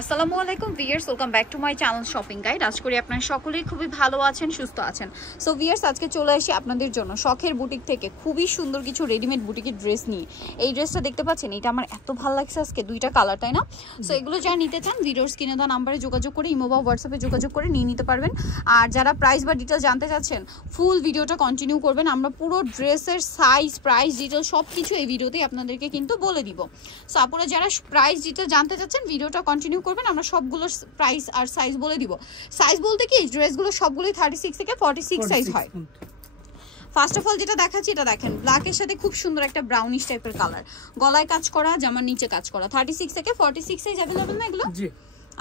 আসসালামু আলাইকুম viewers, welcome back to my channel shopping guide. আশা করি আপনারা সকলেই খুবই ভালো আছেন, সুস্থ আছেন। সো ভিউয়ার্স, আজকে চলে আসি আপনাদের জন্য শখের বুটিক থেকে খুবই সুন্দর কিছু রেডিমেড বুটিকের ড্রেস নিয়ে। এই ড্রেসটা দেখতে পাচ্ছেন, এটা আমার এত ভালো লাগছে আজকে, দুইটা কালার, তাই না? সো এগুলো যারা নিতে চান ভিডিওর স্ক্রিনে দেওয়া নাম্বারে যোগাযোগ করে ইমো বা হোয়াটসঅ্যাপে যোগাযোগ করে নিয়ে নিতে পারবেন। আর যারা প্রাইস বা ডিটেল জানতে চাচ্ছেন ফুল ভিডিওটা কন্টিনিউ করবেন। আমরা পুরো ড্রেসের সাইজ, প্রাইস, ডিটেল সব কিছু এই ভিডিওতেই আপনাদেরকে কিন্তু বলে দিব। সো আপনারা যারা প্রাইস ডিটেল জানতে চাচ্ছেন ভিডিওটা কন্টিনিউ করবেন, আমরা সবগুলো প্রাইস আর সাইজ বলে দিব। সাইজ বলতে কি, ড্রেসগুলো সবগুলোই 36 থেকে 46 সাইজ হয়। ফার্স্ট অফ অল যেটা দেখাচ্ছি, এটা দেখেন ব্ল্যাকের সাথে খুব সুন্দর একটা ব্রাউনিশ টাইপের কালার, গলায় কাজ করা, জামার নিচে কাজ করা। 36 থেকে 46 সাইজ अवेलेबल না এগুলো? জি।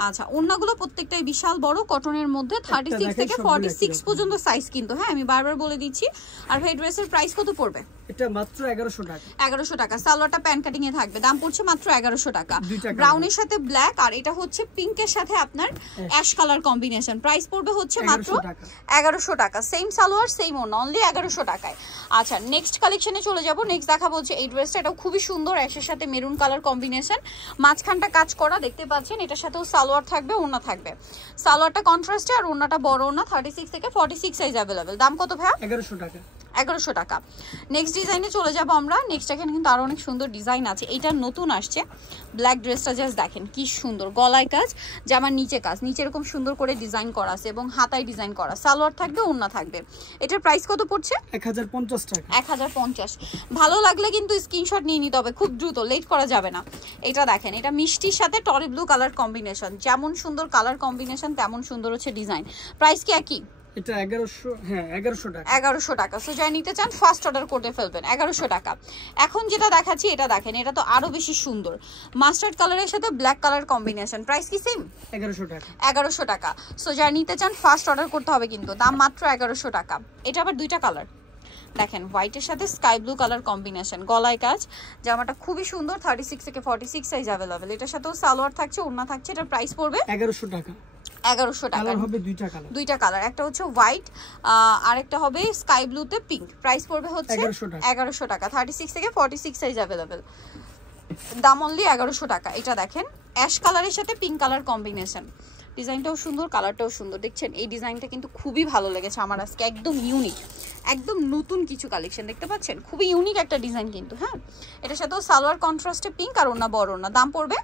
আচ্ছা, ওন্নাগুলো প্রত্যেকটাই বিশাল বড় কটনের মধ্যে, 36 থেকে 46 পর্যন্ত সাইজ কিন্তু। হ্যাঁ, আমি বারবার বলে দিচ্ছি। আর ভাই ড্রেসের প্রাইস কত পড়বে? এটা মাত্র 1100 টাকা। 1100 টাকা। সালোয়ারটা প্যান কাটিং এ থাকবে, দাম পড়ছে মাত্র 1100 টাকা। ব্রাউনের সাথে ব্ল্যাক, আর এটা হচ্ছে পিঙ্কের সাথে আপনার অ্যাশ কালার কম্বিনেশন। প্রাইস পড়বে হচ্ছে মাত্র 1100 টাকা। সেম সালোয়ার, সেম ওন্না, অনলি 1100 টাকায়। আচ্ছা, নেক্সট কালেকশনে চলে যাব। নেক্সট দেখাবো হচ্ছে এই ড্রেসটা। এটাও খুবই সুন্দর, অ্যাশের সাথে মেরুন কালার কম্বিনেশন, মাঝখানটা কাজ করা দেখতে পাচ্ছেন। এটার সাথেও সালোয়ার থাকবে, ওন্না থাকবে। সালোয়ারটা কন্ট্রাস্টে আর ওন্নাটা বড় ওন্না। 36 থেকে 46 সাইজ अवेलेबल। দাম কত ভাইয়া? 1100 টাকা। 1100 টাকা। নেক্সট ডিজাইনে চলে যাব আমরা। নেক্সট এখানে কিন্তু আরো অনেক সুন্দর ডিজাইন আছে। এটা নতুন আসছে ব্ল্যাক ড্রেসটা, জাস্ট দেখেন কি সুন্দর, গলায় কাজ, জামার নিচে কাজ, নিচে এরকম সুন্দর করে ডিজাইন করা আছে এবং হাতায় ডিজাইন করা। সালোয়ার থাকবে, ওন্না থাকবে। এটার প্রাইস কত পড়ছে? 1050 টাকা। 1050। ভালো লাগলে কিন্তু স্ক্রিনশট নিয়ে নিতে হবে, খুব দ্রুত, লেট করা যাবে না। এটা দেখেন, এটা মিষ্টির সাথে টরি ব্লু কালার কম্বিনেশন। যেমন সুন্দর কালার কম্বিনেশন তেমন সুন্দর হচ্ছে ডিজাইন। প্রাইস কি একই? এটা 1100, হ্যাঁ 1100 টাকা। 1100 টাকা। সো যারা নিতে চান ফার্স্ট অর্ডার করতে ফেলবেন। 1100 টাকা। এখন যেটা দেখাচ্ছি, এটা দেখেন, এটা তো আরো বেশি সুন্দর, মাস্টার্ড কালারের সাথে ব্ল্যাক কালার কম্বিনেশন। প্রাইস কি সেম? 1100 টাকা। 1100 টাকা। সো যারা নিতে চান ফার্স্ট অর্ডার করতে হবে কিন্তু, দাম মাত্র 1100 টাকা। এটা আবার দুইটা কালার দেখেন, হোয়াইটের সাথে স্কাই ব্লু কালার কম্বিনেশন, গলায় কাজ, জামাটা খুবই সুন্দর। 36 থেকে 46 সাইজ अवेलेबल। এটার সাথেও সালোয়ার থাকছে, ওন্না থাকছে। এটার প্রাইস পড়বে 1100 টাকা। 1100 টাকা। কালার হবে দুইটা কালার। দুইটা কালার, একটা হচ্ছে হোয়াইট আর একটা হবে স্কাই ব্লুতে পিঙ্ক। প্রাইস পড়বে হচ্ছে 1100 টাকা। 36 থেকে 46 সাইজ अवेलेबल। দাম অনলি 1100 টাকা। এটা দেখেন অ্যাশ কালারের সাথে পিঙ্ক কালার কম্বিনেশন। ডিজাইনটাও সুন্দর, কালারটাও সুন্দর। দেখছেন এই ডিজাইনটা কিন্তু খুবই ভালো লেগেছে আমার আজকে, একদম ইউনিক, একদম নতুন কিছু কালেকশন দেখতে পাচ্ছেন। খুবই ইউনিক একটা ডিজাইন কিন্তু। হ্যাঁ, এটার সাথেও সালোয়ার কন্ট্রাস্টে পিঙ্ক আর ওন্না বড় ওন্না। দাম পড়বে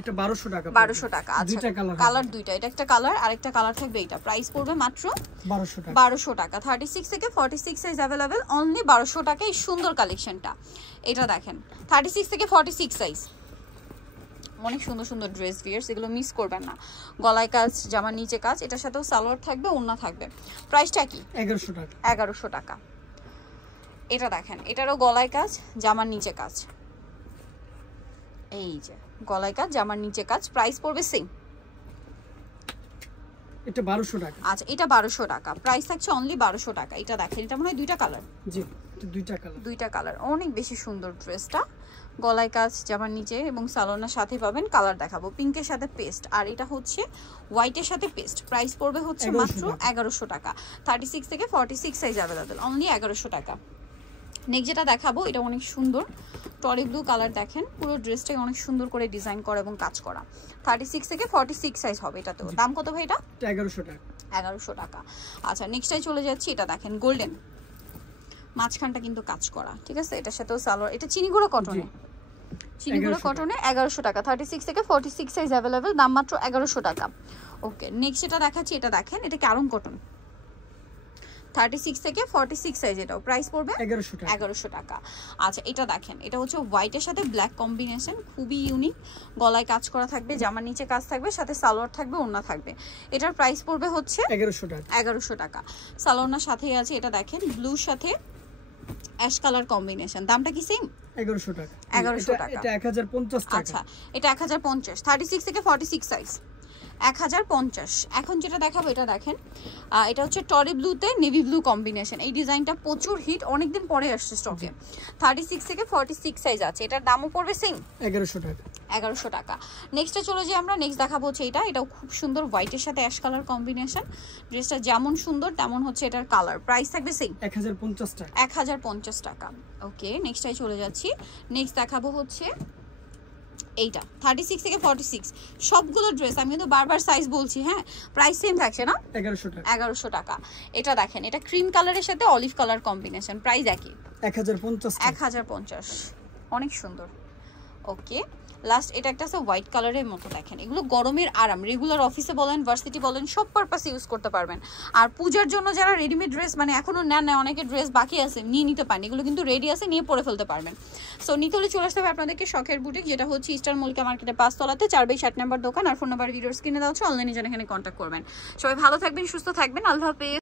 এটা 1200 টাকা। 1200 টাকা। আচ্ছা, কালার দুইটা, এটা একটা কালার আর একটা কালার থাকবে। এটা প্রাইস পড়বে মাত্র 1200 টাকা। 1200 টাকা। 36 থেকে 46 সাইজ अवेलेबल, অনলি 1200 টাকা। এই সুন্দর কালেকশনটা, এটা দেখেন 36 থেকে 46 সাইজ। অনেক সুন্দর সুন্দর ড্রেস ভিয়ার্স, এগুলো মিস করবেন না। গলায় কাজ, জামার নিচে কাজ, এটার সাথেও সালোয়ার থাকবে, ওন্না থাকবে। প্রাইসটা কি? 1100 টাকা। 1100 টাকা। এটা দেখেন, এটারও গলায় কাজ, জামার নিচে কাজ, এই যে গলায় কাজ, জামার নিচে কাজ। প্রাইস পড়বে সেম, এটা 1200 টাকা। আচ্ছা, এটা 1200 টাকা। প্রাইস থাকছে অনলি 1200 টাকা। এটা দেখেন, এটা মনে হয় দুইটা কালার। জি, এটা দুইটা কালার। দুইটা কালার, অনেক বেশি সুন্দর ড্রেসটা। গলায় কাজ, জামার নিচে এবং সালোয়ারের সাথে পাবেন। কালার দেখাবো, পিঙ্কের সাথে পেস্ট আর এটা হচ্ছে হোয়াইটের সাথে পেস্ট। প্রাইস পড়বে হচ্ছে মাত্র 1100 টাকা। 36 থেকে 46 সাইজ अवेलेबल, অনলি 1100 টাকা। নেক্সট যেটা দেখাবো, এটা অনেক সুন্দর টরি ব্লু কালার। দেখেন পুরো ড্রেসটাই অনেক সুন্দর করে ডিজাইন করা এবং কাজ করা। 36 থেকে 46 সাইজ হবে এটাতেও। দাম কত ভাই এটা? 1100 টাকা। 1100 টাকা। আচ্ছা, নেক্সটটাই চলে যাচ্ছি। এটা দেখেন গোল্ডেন, মাঝখানটা কিন্তু কাজ করা, ঠিক আছে। এটার সাথেও সালোয়ার, এটা চিনিগুঁড়ো কটনে, চিনিগুঁড়ো কটনে 1100 টাকা। 36 থেকে 46 সাইজ अवेलेबल, দাম মাত্র 1100 টাকা। ওকে, নেক্সট যেটা দেখাচ্ছি, এটা দেখেন, এটা ক্যারম কটন, 36 থেকে 46 সাইজ। এটাও প্রাইস পড়বে 1100 টাকা। আচ্ছা, এটা দেখেন, এটা হচ্ছে হোয়াইটের সাথে ব্ল্যাক কম্বিনেশন, খুবই ইউনিক। গলায় কাজ করা থাকবে, জামার নিচে কাজ থাকবে, সাথে সালোয়ার থাকবে, ওন্না থাকবে। এটার প্রাইস পড়বে হচ্ছে 1100 টাকা। 1100 টাকা। সালোয়ারনার সাথেই আছে। এটা দেখেন ব্লুর সাথে অ্যাশ কালার কম্বিনেশন। দামটা কি সেম? 1100 টাকা। 1100 টাকা। এটা 1050 টাকা। আচ্ছা, এটা 1050। 36 থেকে 46 সাইজ 1050। এখন যেটা দেখাবো, এটা দেখেন, এটা হচ্ছে টরি ব্লুতে নেভি ব্লু কম্বিনেশন। এই ডিজাইনটা প্রচুর হিট, অনেকদিন পরে আসছে স্টকে। 36 থেকে 46 সাইজ আছে। এটার দামও পড়বে সেম, 1100 টাকা। 1100 টাকা। নেক্সটে চলে যাই আমরা। নেক্সট দেখাবো হচ্ছে এটা, এটাও খুব সুন্দর, হোয়াইটের সাথে অ্যাশ কালার কম্বিনেশন। ড্রেসটা যেমন সুন্দর তেমন হচ্ছে এটার কালার। প্রাইস থাকবে সেম, 1050 টাকা। 1050 টাকা। ওকে, নেক্সটটাই চলে যাচ্ছি। নেক্সট দেখাবো হচ্ছে এইটা 36 থেকে 46 সবগুলো ড্রেস আমি কিন্তু বারবার সাইজ বলছি, হ্যাঁ প্রাইস সেম থাকছে না 1100 টাকা। 1100 টাকা। এটা দেখেন, এটা ক্রিম কালারের সাথে অলিভ কালার কম্বিনেশন, প্রাইস একই 1050 টাকা। 1050, অনেক সুন্দর। ওকে, লাস্ট এটা একটা আছে হোয়াইট কালারের মতো, দেখেন এগুলো গরমের আরাম, রেগুলার অফিসে বলেন ভার্সিটি বলেন সব পারপাসে ইউজ করতে পারবেন। আর পূজার জন্য যারা রেডিমেড ড্রেস মানে এখনো নেন না, অনেকের ড্রেস বাকি আছে নিয়ে নিতে পারেন, এগুলো কিন্তু রেডি আছে, নিয়ে পরে ফেলতে পারবেন। সো নিতে হলে চলে আসতে হবে আপনাদেরকে শখের বুটিক, যেটা হচ্ছে ইস্টার্ন মল্লিকা মার্কেটের 5 তলাতে 4/7 নম্বর দোকান। আর ফোন নাম্বার ভিডিওস কিনে দেওয়া হচ্ছে, অনলাইনে যেন এখানে কন্ট্যাক্ট করবেন। সবাই ভালো থাকবেন, সুস্থ থাকবেন, আল্লাহ হাফেজ।